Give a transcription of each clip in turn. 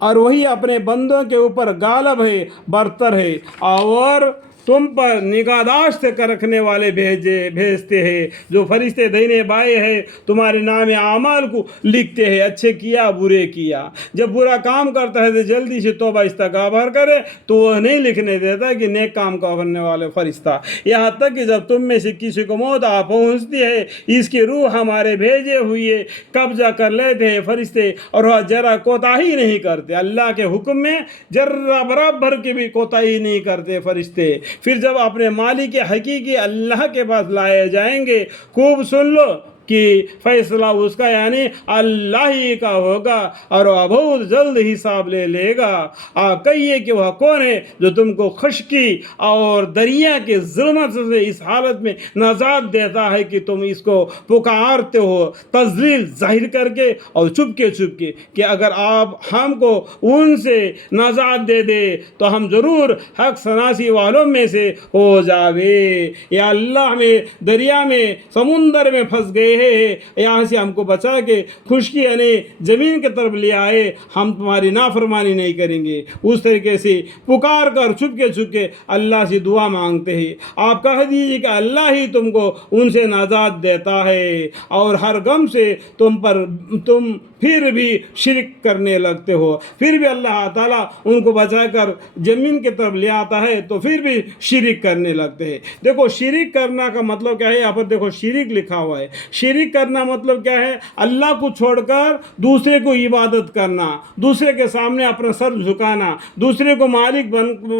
اور وہی اپنے بندوں کے اوپر غالب ہے، برتر ہے، اور تم پر نگہداشت کر رکھنے والے بھیجتے ہیں، جو فرشتے دائیں بائیں ہیں تمہارے نام اعمال کو لکھتے ہیں، اچھے کیا برے کیا۔ جب برا کام کرتا ہے تو جلدی سے توبہ استغفار کرے تو وہ نہیں لکھنے دیتا کہ نیک کام کرنے والے فرشتہ، یہاں تک کہ جب تم میں سے کسی کو موت آ پہنچتی ہے اس کی روح ہمارے بھیجے ہوئے قبضہ کر لیتے ہیں فرشتے، اور وہ ذرا کوتاہی نہیں کرتے، اللہ کے حکم میں ذرا برابر کی بھی کوتاہی نہیں کرتے فرشتے۔ پھر جب اپنے مالک حقیقی اللہ کے پاس لائے جائیں گے، خوب سن لو کہ فیصلہ اس کا یعنی اللہ ہی کا ہوگا، اور وہ بہت جلد حساب لے گا۔ آپ کہیے کہ وہ کون ہے جو تم کو خشکی اور دریا کے ظلمت سے اس حالت میں نجات دیتا ہے کہ تم اس کو پکارتے ہو تذلیل ظاہر کر کے اور چھپ کے کہ اگر آپ ہم کو ان سے نجات دے دے تو ہم ضرور حق شناسی والوں میں سے ہو جاوے۔ یا اللہ ہمیں دریا میں سمندر میں پھنس گئے ہیں، یہاں سے ہم کو بچا کے خشکی یعنی زمین کی طرف لے آئے، ہم تمہاری نافرمانی نہیں کریں گے۔ اس طریقے سے پکار کر چھپ کے اللہ سے دعا مانگتے ہیں۔ آپ کہہ دیجیے کہ اللہ ہی تم کو ان سے نجات دیتا ہے، اور ہر غم سے تم پھر بھی شرک کرنے لگتے ہو، پھر بھی اللہ تعالیٰ ان کو بچا کر زمین کی طرف لے آتا ہے تو پھر بھی شرک کرنے لگتے ہیں۔ دیکھو شرک کرنا کا مطلب کیا ہے، یہاں پر دیکھو شرک لکھا ہوا ہے۔ شرک کرنا مطلب کیا ہے، اللہ کو چھوڑ کر دوسرے کو عبادت کرنا، دوسرے کے سامنے اپنا سر جھکانا، دوسرے کو مالک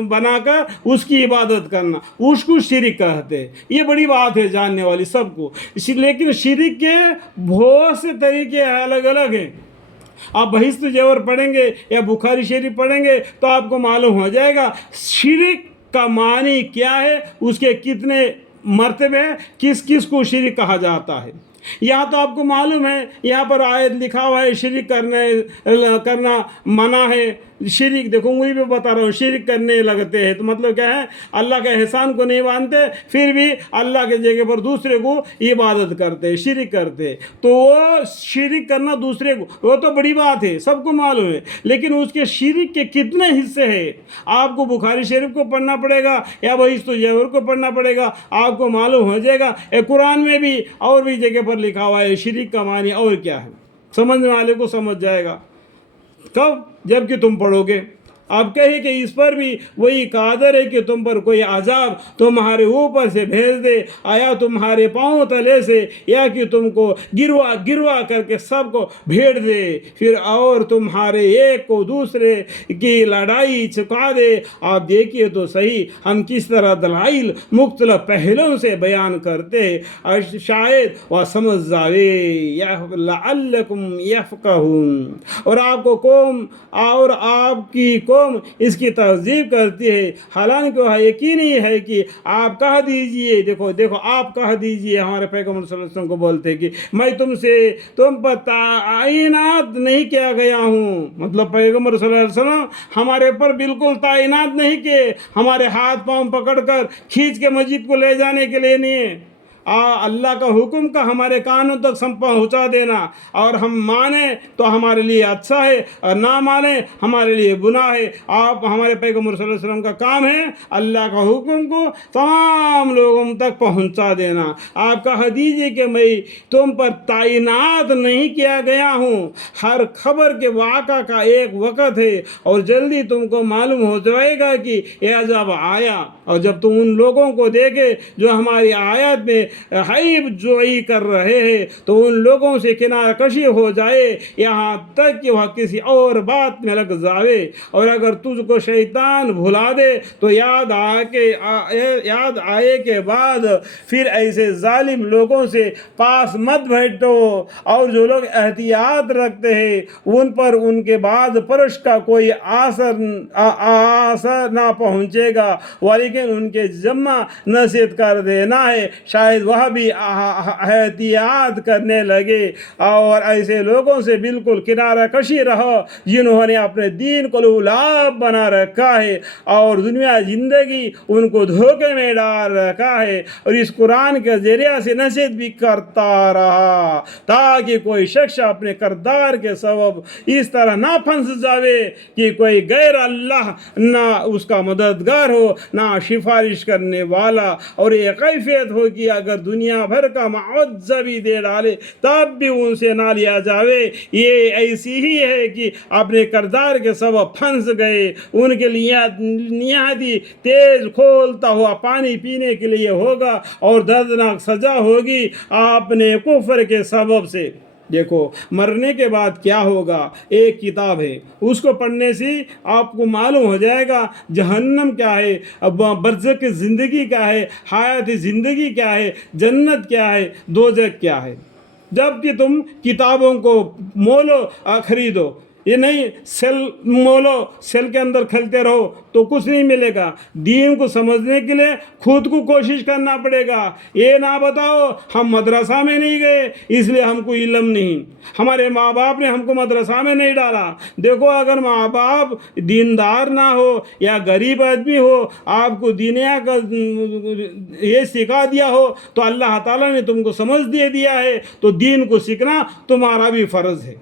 بنا کر اس کی عبادت کرنا، اس کو شرک کہتے ہیں۔ یہ بڑی بات ہے جاننے والی سب کو، لیکن شرک کے بہت سے طریقے الگ الگ ہیں۔ آپ بہشت زیور پڑھیں گے یا بخاری شریف پڑھیں گے تو آپ کو معلوم ہو جائے گا شرک کا معنی کیا ہے، اس کے کتنے مرتبے ہیں، کس کس کو شرک کہا جاتا ہے۔ یہاں تو آپ کو معلوم ہے، یہاں پر آیت لکھا ہوا ہے شرک کرنا منع ہے۔ شرک دیکھو انگلی پہ بتا رہا ہوں، شرک کرنے لگتے ہیں تو مطلب کیا ہے، اللہ کے احسان کو نہیں مانتے پھر بھی اللہ کے جگہ پر دوسرے کو عبادت کرتے، شرک کرتے، تو وہ شرک کرنا دوسرے کو وہ تو بڑی بات ہے، سب کو معلوم ہے، لیکن اس کے شرک کے کتنے حصے ہیں آپ کو بخاری شریف کو پڑھنا پڑے گا یا بہشت زیور کو پڑھنا پڑے گا، آپ کو معلوم ہو جائے گا۔ قرآن میں بھی اور بھی جگہ پر لکھا ہوا ہے شرک کا معنی اور کیا ہے، سمجھنے والے کو سمجھ جائے گا۔ کب؟ جب کہ تم پڑھو گے۔ آپ کہیں کہ اس پر بھی وہی قادر ہے کہ تم پر کوئی عذاب تمہارے اوپر سے بھیج دے، آیا تمہارے پاؤں تلے سے، یا کہ تم کو گروا کر کے سب کو بھیڑ دے، پھر اور تمہارے ایک کو دوسرے کی لڑائی چھکا دے۔ آپ دیکھیے تو صحیح ہم کس طرح دلائل مختلف پہلوؤں سے بیان کرتے ہیں، شاید وہ سمجھ جاوے، لعلکم یفقہون۔ اور آپ کو قوم اور آپ کی قوم اس کی تہذیب کرتی ہے، حالانکہ وہ یقینی ہے کہ آپ کہہ دیجئے، دیکھو آپ کہہ دیجئے، ہمارے پیغمبر صلی اللہ علیہ وسلم کو بولتے کہ میں تم پر تعینات نہیں کیا گیا ہوں، مطلب پیغمبر صلی اللہ علیہ وسلم ہمارے پر بالکل تعینات نہیں کیے، ہمارے ہاتھ پاؤں پکڑ کر کھینچ کے مسجد کو لے جانے کے لیے نہیں، اللہ کا حکم کا ہمارے کانوں تک پہنچا دینا، اور ہم مانیں تو ہمارے لیے اچھا ہے اور نہ مانیں ہمارے لیے گناہ ہے۔ آپ ہمارے پیغمبر صلی اللہ علیہ وسلم کا کام ہے اللہ کا حکم کو تمام لوگوں تک پہنچا دینا۔ آپ کہہ دیجیے کہ میں تم پر تعینات نہیں کیا گیا ہوں، ہر خبر کے واقعہ کا ایک وقت ہے، اور جلدی تم کو معلوم ہو جائے گا کہ یہ عذاب آیا، اور جب تم ان لوگوں کو دیکھے جو ہماری آیات میں حیب جوئی کر رہے ہیں تو ان لوگوں سے کنارہ کشی ہو جائے، یہاں تک کہ وہ کسی اور بات میں لگ جاوے، اور اگر تجھ کو شیطان بھلا دے تو یاد آئے کے بعد پھر ایسے ظالم لوگوں سے پاس مت بیٹھو، اور جو لوگ احتیاط رکھتے ہیں ان پر ان کے بعد پرش کا کوئی اثر نہ پہنچے گا، ولیکن ان کے ذمہ نصیحت کر دینا ہے، شاید شاید وہ بھی احتیاط کرنے لگے اور ایسے لوگوں سے بالکل کنارہ کشی رہو جنہوں نے اپنے دین کو لولاب بنا رکھا ہے اور دنیا زندگی ان کو دھوکے میں ڈال رکھا ہے، اور اس قرآن کے ذریعہ سے نصیحت بھی کرتا رہا تاکہ کوئی شخص اپنے کردار کے سبب اس طرح نہ پھنس جاوے کہ کوئی غیر اللہ نہ اس کا مددگار ہو نہ سفارش کرنے والا، اور یہ کیفیت ہو کہ اگر دنیا بھر کا معاوضہ بھی دے ڈالے تب بھی ان سے نہ لیا جاوے۔ یہ ایسی ہی ہے کہ اپنے کردار کے سبب پھنس گئے، ان کے لیے نہایت تیز کھولتا ہوا پانی پینے کے لیے ہوگا اور دردناک سزا ہوگی اپنے کفر کے سبب سے۔ دیکھو مرنے کے بعد کیا ہوگا، ایک کتاب ہے، اس کو پڑھنے سے آپ کو معلوم ہو جائے گا جہنم کیا ہے، برزخ کی زندگی کیا ہے، حیات زندگی کیا ہے، جنت کیا ہے، دوزخ کیا ہے۔ جب کہ تم کتابوں کو مولو خریدو، یہ نہیں سیل مولو، سیل کے اندر کھلتے رہو تو کچھ نہیں ملے گا۔ دین کو سمجھنے کے لیے خود کو کوشش کرنا پڑے گا۔ یہ نہ بتاؤ ہم مدرسہ میں نہیں گئے اس لیے ہم کو علم نہیں، ہمارے ماں باپ نے ہم کو مدرسہ میں نہیں ڈالا۔ دیکھو اگر ماں باپ دیندار نہ ہو یا غریب آدمی ہو، آپ کو دنیا کا یہ سکھا دیا ہو تو اللہ تعالیٰ نے تم کو سمجھ دے دیا ہے، تو دین کو سیکھنا تمہارا بھی فرض ہے۔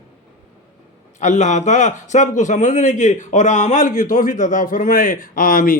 اللہ تعالیٰ سب کو سمجھنے کی اور اعمال کی توفیق عطا فرمائے، آمین۔